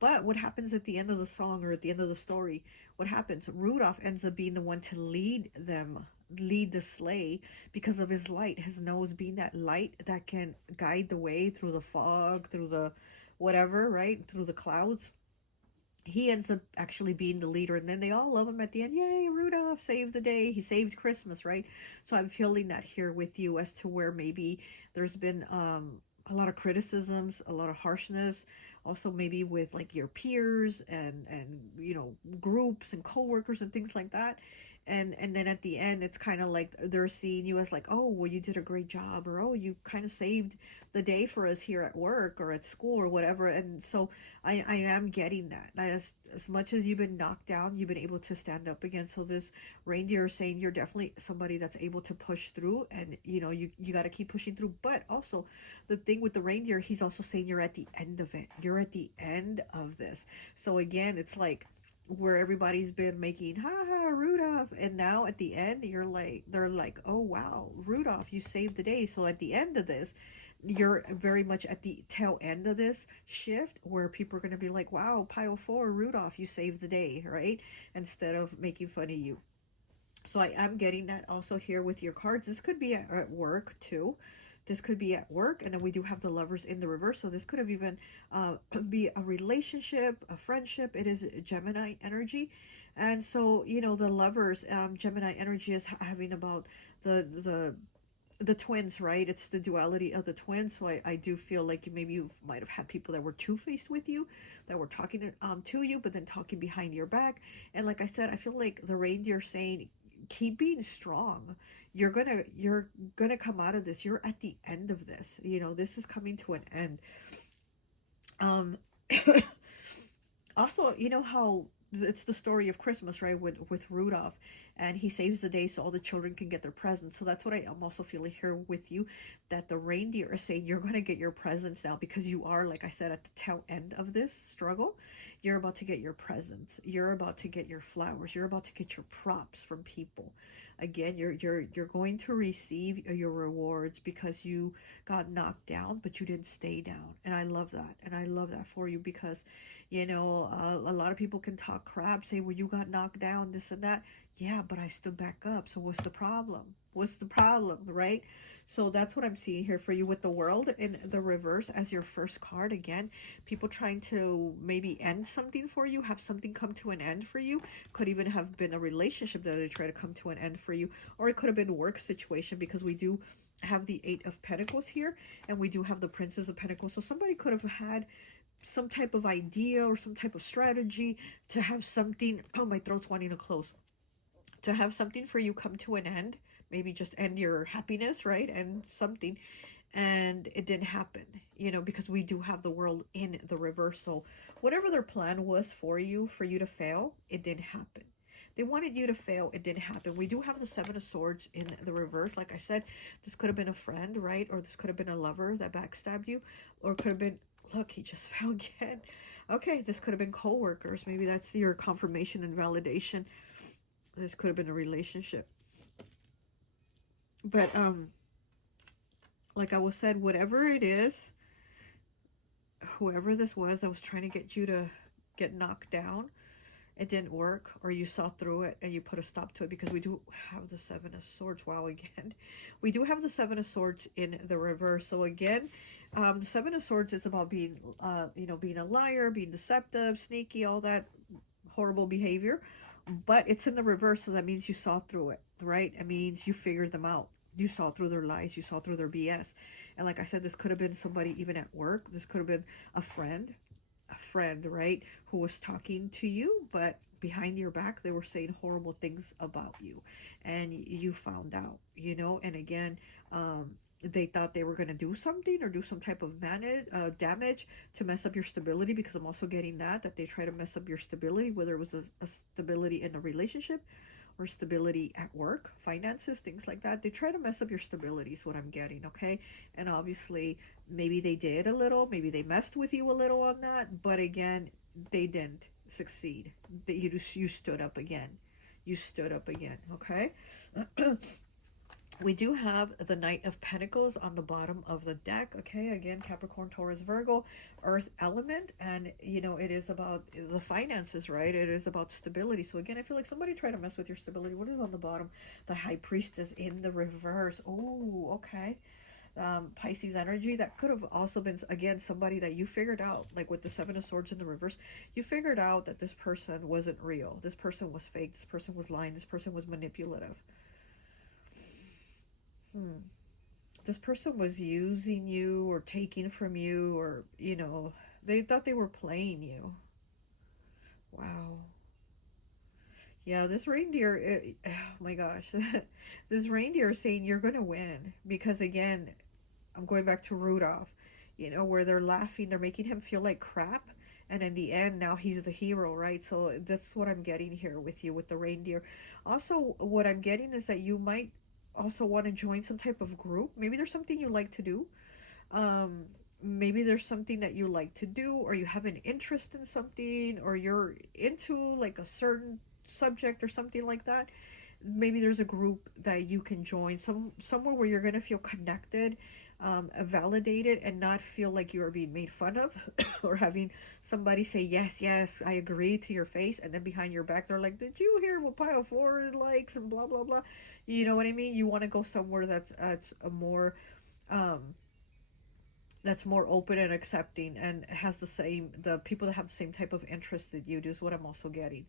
But what happens at the end of the song, or at the end of the story, what happens? Rudolph ends up being the one to lead the sleigh, because of his light, his nose being that light that can guide the way through the fog, through the whatever, right? Through the clouds. He ends up actually being the leader, and then they all love him at the end. Yay, Rudolph saved the day. He saved Christmas, right? So I'm feeling that here with you, as to where maybe there's been a lot of criticisms, a lot of harshness, also maybe with like your peers and groups and coworkers and things like that. And then at the end, it's kind of like they're seeing you as like, oh, well, you did a great job, or oh, you kind of saved the day for us here at work or at school or whatever. And so I am getting that. As much as you've been knocked down, you've been able to stand up again. So this reindeer is saying you're definitely somebody that's able to push through, and you got to keep pushing through. But also the thing with the reindeer, he's also saying you're at the end of it. You're at the end of this. So again, it's like where everybody's been making ha ha Rudolph, and now at the end they're like, oh wow, Rudolph, you saved the day. So at the end of this, you're very much at the tail end of this shift, where people are going to be like, wow, pile 4, Rudolph, you saved the day, right? Instead of making fun of you. So I am getting that also here with your cards. This could be at work too. This could be at work, and then we do have the Lovers in the reverse. So this could have even be a relationship, a friendship. It is Gemini energy. And so, the Lovers, Gemini energy is having about the twins, right? It's the duality of the twins. So I do feel like maybe you might have had people that were two-faced with you, that were talking to you, but then talking behind your back. And like I said, I feel like the reindeer saying, keep being strong. You're gonna come out of this. You're at the end of this. This is coming to an end. Also, how it's the story of Christmas, right? With Rudolph, and he saves the day so all the children can get their presents. So that's what I am also feeling here with you, that the reindeer is saying you're going to get your presents now, because you are, like I said, at the tail end of this struggle. You're about to get your presents. You're about to get your flowers. You're about to get your props from people. Again, you're going to receive your rewards, because you got knocked down, but you didn't stay down. And I love that. And I love that for you, because a lot of people can talk crap, say, well, you got knocked down, this and that. Yeah, but I stood back up. So what's the problem? What's the problem, right? So that's what I'm seeing here for you with the World in the reverse as your first card. Again, people trying to maybe end something for you, have something come to an end for you. Could even have been a relationship that they try to come to an end for you, or it could have been a work situation, because we do have the 8 of Pentacles here, and we do have the Princess of Pentacles. So somebody could have had some type of idea or some type of strategy to have something, oh, my throat's wanting to close, to have something for you come to an end, maybe just end your happiness, right? And something, and it didn't happen, you know, because we do have the world in the reverse. So whatever their plan was for you to fail, it didn't happen. They wanted you to fail, it didn't happen. We do have the Seven of Swords in the reverse. Like I said, this could have been a friend, right? Or this could have been a lover that backstabbed you, or it could have been, look, he just fell again. Okay, this could have been co-workers. Maybe that's your confirmation and validation. This could have been a relationship. But like I was said, whatever it is, whoever this was that was trying to get you to get knocked down, it didn't work, or you saw through it and you put a stop to it, because we do have the Seven of Swords. Wow, again, we do have the Seven of Swords in the reverse. So again, the Seven of Swords is about being, you know, being a liar, being deceptive, sneaky, all that horrible behavior. But it's in the reverse, so that means you saw through it, right? It means you figured them out. You saw through their lies. You saw through their BS. And like I said, this could have been somebody even at work. This could have been a friend, right, who was talking to you, but behind your back, they were saying horrible things about you. And you found out, you know, and again, they thought they were going to do something or do some type of damage to mess up your stability, because I'm also getting that they try to mess up your stability, whether it was a stability in a relationship or stability at work, finances, things like that. They try to mess up your stability is what I'm getting, okay? And obviously, maybe they did a little, maybe they messed with you a little on that, but again, they didn't succeed. You stood up again. You stood up again, okay? We do have the Knight of Pentacles on the bottom of the deck, okay? Again, Capricorn, Taurus, Virgo, Earth element, and, you know, it is about the finances, right? It is about stability. So, again, I feel like somebody tried to mess with your stability. What is on the bottom? The High Priestess in the reverse. Oh, okay. Pisces energy. That could have also been, again, somebody that you figured out, like with the Seven of Swords in the reverse, you figured out that this person wasn't real. This person was fake. This person was lying. This person was manipulative. This person was using you or taking from you, or, you know, they thought they were playing you. Wow. Yeah, this reindeer, oh my gosh. This reindeer is saying you're going to win. Because, again, I'm going back to Rudolph, you know, where they're laughing. They're making him feel like crap. And in the end, now he's the hero, right? So that's what I'm getting here with you, with the reindeer. Also, what I'm getting is that you might also want to join some type of group. Maybe there's something you like to do. Maybe there's something that you like to do, or you have an interest in something, or you're into like a certain subject or something like that. Maybe there's a group that you can join, somewhere where you're going to feel connected, validated, and not feel like you are being made fun of or having somebody say yes I agree to your face, and then behind your back they're like, did you hear what pile 4 likes and blah blah blah. You know what I mean? You want to go somewhere that's a more that's more open and accepting, and has the people that have the same type of interest that you do, is what I'm also getting.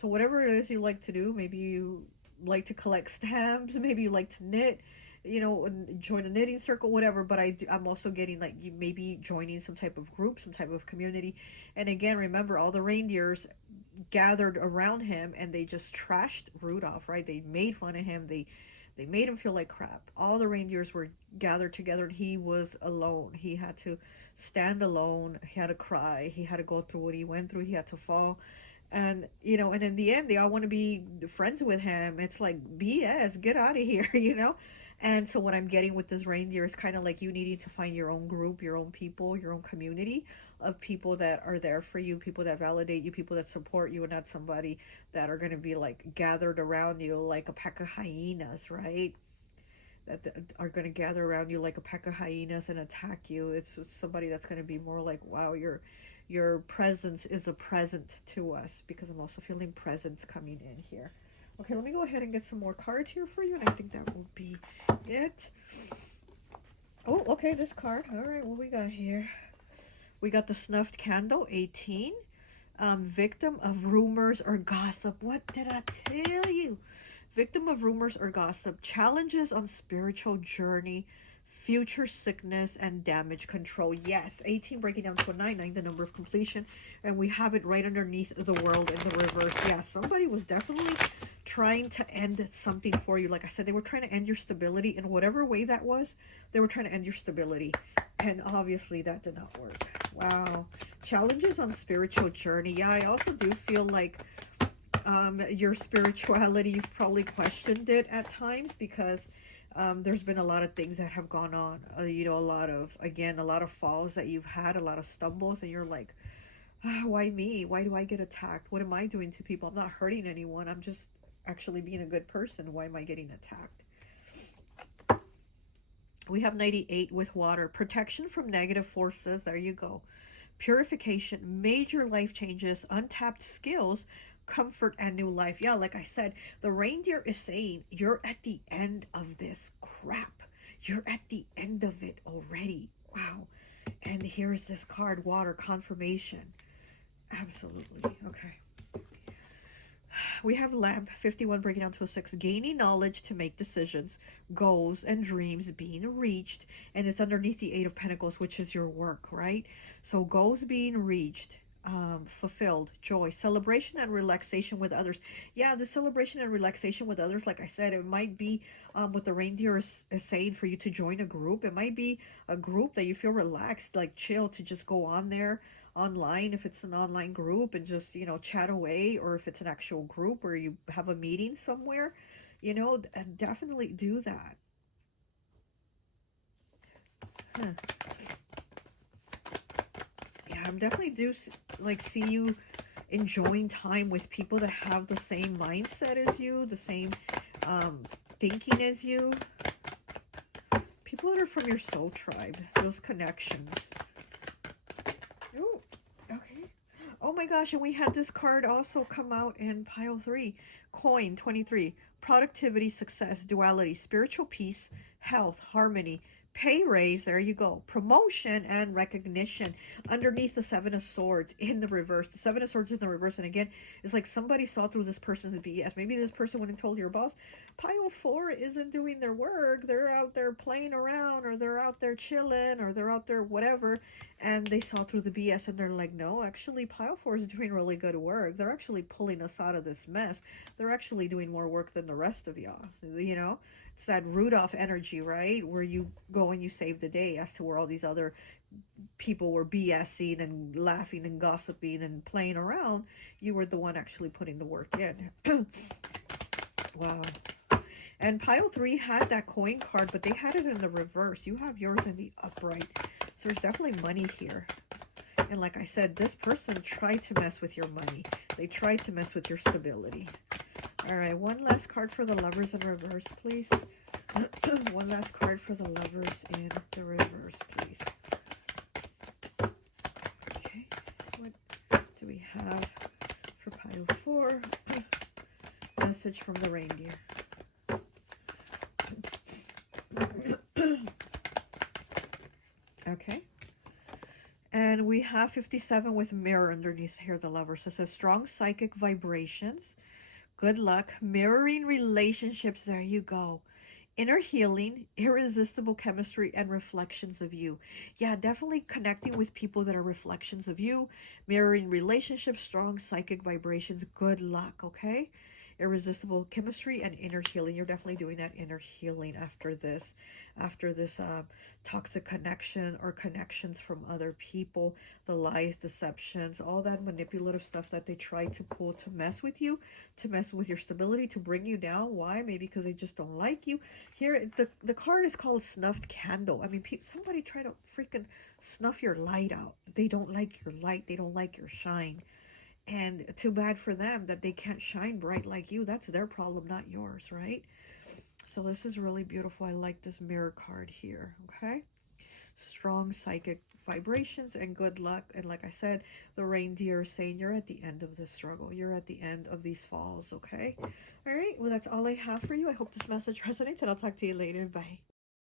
So whatever it is you like to do, maybe you like to collect stamps, maybe you like to knit, you know, join a knitting circle, whatever. But I'm also getting like you maybe joining some type of group, some type of community. And again, remember, all the reindeers gathered around him and they just trashed Rudolph, right? They made fun of him. They made him feel like crap. All the reindeers were gathered together, and he was alone. He had to stand alone. He had to cry. He had to go through what he went through. He had to fall. And, you know, and in the end, they all want to be friends with him. It's like, BS, get out of here, you know? And so what I'm getting with this reindeer is kind of like you needing to find your own group, your own people, your own community of people that are there for you, people that validate you, people that support you, and not somebody that are going to be like gathered around you like a pack of hyenas, right? That are going to gather around you like a pack of hyenas and attack you. It's somebody that's going to be more like, wow, your presence is a present to us, because I'm also feeling presence coming in here. Okay, let me go ahead and get some more cards here for you, and I think that will be it. Oh, okay, this card. All right, what we got here? We got the Snuffed Candle, 18. Victim of rumors or gossip. What did I tell you? Victim of rumors or gossip. Challenges on spiritual journey. Future sickness and damage control. Yes, 18 breaking down to a 9, the number of completion. And we have it right underneath the world in the reverse. Yeah, somebody was definitely trying to end something for you. Like I said, they were trying to end your stability in whatever way that was. They were trying to end your stability. And obviously that did not work. Wow. Challenges on spiritual journey. Yeah, I also do feel like your spirituality, you've probably questioned it at times, because there's been a lot of things that have gone on. You know, a lot of falls that you've had, a lot of stumbles, and you're like, why me? Why do I get attacked? What am I doing to people? I'm not hurting anyone. I'm just actually being a good person. Why am I getting attacked? We have 98 with water. Protection from negative forces. There you go. Purification, major life changes, untapped skills, comfort, and new life. Yeah, like I said, the reindeer is saying you're at the end of this crap. You're at the end of it already. Wow. And here's this card, water, confirmation. Absolutely. Okay. We have lamp, 51 breaking down to a 6. Gaining knowledge to make decisions, goals and dreams being reached. And it's underneath the 8 of Pentacles, which is your work, right? So goals being reached, fulfilled, joy, celebration and relaxation with others. Yeah, the celebration and relaxation with others, like I said, it might be what the reindeer is saying for you to join a group. It might be a group that you feel relaxed, like chill, to just go on there online, if it's an online group, and just, you know, chat away, or if it's an actual group where you have a meeting somewhere, you know, definitely do that. Yeah, I'm definitely do like see you enjoying time with people that have the same mindset as you, the same thinking as you, people that are from your soul tribe, those connections. Oh, okay. Oh my gosh, and we had this card also come out in pile 3. Coin 23. Productivity, success, duality, spiritual peace, health, harmony, pay raise, there you go, promotion, and recognition. Underneath the 7 of Swords in the reverse. The 7 of Swords in the reverse, and again, it's like somebody saw through this person's BS. Maybe this person went and told your boss, pile 4 isn't doing their work. They're out there playing around, or they're out there chilling, or they're out there whatever, and they saw through the BS, and they're like, no, actually pile 4 is doing really good work. They're actually pulling us out of this mess. They're actually doing more work than the rest of y'all, you know? It's that Rudolph energy, right? Where you go and you save the day, as to where all these other people were BSing and laughing and gossiping and playing around. You were the one actually putting the work in. Wow. And pile 3 had that coin card, but they had it in the reverse. You have yours in the upright. So there's definitely money here. And like I said, this person tried to mess with your money. They tried to mess with your stability. All right, one last card for the lovers in reverse, please. One last card for the lovers in the reverse, please. Okay, what do we have for pile 4? Message from the reindeer. Okay. And we have 57 with mirror underneath here, the lovers. So it says strong psychic vibrations. Good luck. Mirroring relationships. There you go. Inner healing, irresistible chemistry, and reflections of you. Yeah, definitely connecting with people that are reflections of you. Mirroring relationships, strong psychic vibrations. Good luck, okay? Irresistible chemistry and inner healing. You're definitely doing that inner healing after this toxic connection or connections from other people, the lies, deceptions, all that manipulative stuff that they try to pull to mess with you, to mess with your stability, to bring you down. Why? Maybe because they just don't like you. Here, the card is called Snuffed Candle. I mean, somebody try to freaking snuff your light out. They don't like your light. They don't like your shine. And too bad for them that they can't shine bright like you. That's their problem, not yours, right? So this is really beautiful. I like this mirror card here, okay? Strong psychic vibrations and good luck. And like I said, the reindeer is saying you're at the end of the struggle. You're at the end of these falls, okay? All right, well, that's all I have for you. I hope this message resonates, and I'll talk to you later. Bye.